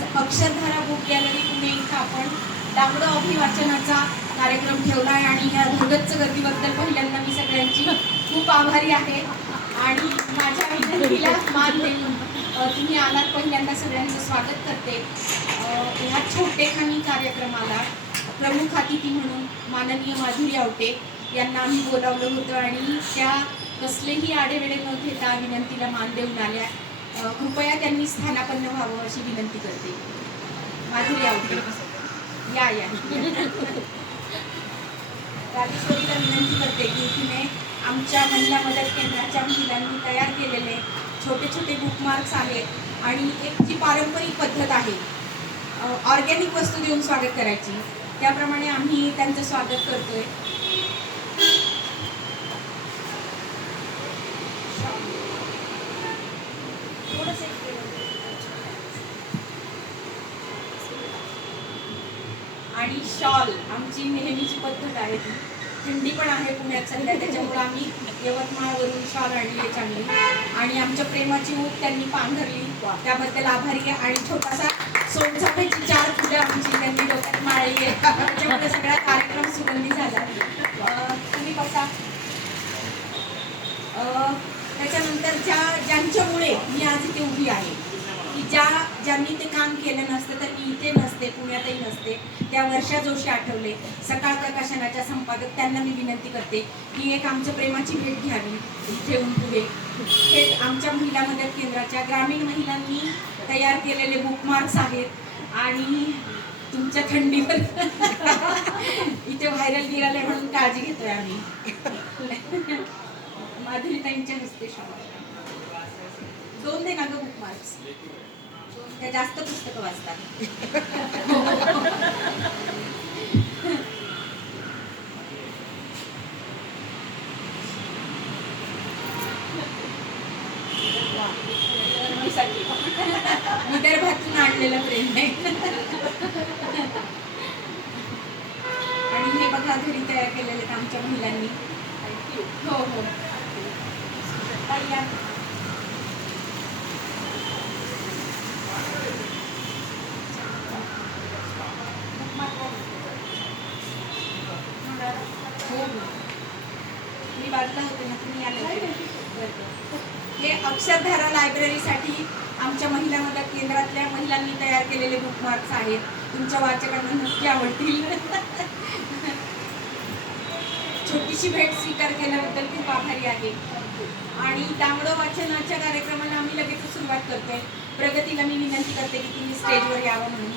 आज Akshardhara book gallery Pune इथं आपण दांगडो अभिवाचनाचा कार्यक्रम ठेवला आहे आणि या धगच्च गर्दीबद्दल पहिल्यांदा मी सगळ्यांची खूप आभारी आहे आणि माझ्या विनंतीला मान देऊन तुम्ही आलात पहिल्यांदा सगळ्यांचं स्वागत करते। ह्या छोटेखानी कार्यक्रमाला प्रमुख अतिथी म्हणून माननीय माधुरी आवटे यांना आम्ही बोलावलं होतं आणि त्या कसलेही आडेवेडे न घेता विनंतीला मान देऊन आल्या। कृपया त्यांनी स्थानापन्न व्हावं अशी विनंती करते। माधुरी आवटे या राजेश्वरीला विनंती करते की तिने आमच्या महिला मदत केंद्राच्या महिलांनी तयार केलेले छोटे छोटे बुकमार्क्स आहेत आणि एक जी पारंपरिक पद्धत आहे ऑर्गॅनिक वस्तू देऊन स्वागत करायची, त्याप्रमाणे आम्ही त्यांचं स्वागत करतोय। आणि शॉल आमची नेहमीची पद्धत आहे, ती थंडी पण आहे पुण्यात सध्या, त्याच्यामुळे आम्ही यवतमाळवरून शॉल आणली चांगली आणि आमच्या प्रेमाची ऊब त्यांनी पांघरली, त्याबद्दल आभारी आहे। आणि छोटासा सोनचाफ्याची 4 फुलं आमची त्यांनी डोक्यात माळली आहे, त्याच्यामुळे सगळा कार्यक्रम सुगंधी झाला। तुम्ही बसा। त्याच्यानंतर ज्यांच्यामुळे मी आज इथे उभी आहे की ज्यांनी ते काम केलं नसतं तर मी इथे नसते, पुण्यातही नसते, त्या वर्षा जोशी आठवले सकाळ प्रकाशनाच्या संपादक, त्यांना मी विनंती करते की एक आमच्या प्रेमाची भेट घ्यावी इथेऊन पुढे। हे आमच्या महिला मदत केंद्राच्या ग्रामीण महिलांनी तयार केलेले बुकमार्क्स आहेत आणि तुमच्या थंडीवर इथे व्हायरल गिराले म्हणून काळजी घेतोय आम्ही। माधुरीताईंच्या हस्ते शॉल 2 दे ना ग बुकमार्क्स, त्या जास्त पुस्तकं वाचतात। विदर्भातून आणलेलं प्रेम आहे। आणि हे बघा घरी तयार केलेले आमच्या महिलांनी। हो हो मी वाचला होते ना, तुम्ही आले। हे अक्षरधारा लायब्ररीसाठी आमच्या महिला मदत केंद्रातल्या महिलांनी तयार केलेले बुकमार्क्स आहेत, तुमच्या वाचकांना नक्की आवडतील। छोटीशी भेट स्वीकार केल्याबद्दल खूप आभारी आहे। आणि दांगडो वाचनाच्या कार्यक्रमाला आम्ही लगेच सुरुवात करतोय। प्रगतीला मी विनंती करते की तुम्ही स्टेजवर यावं म्हणून।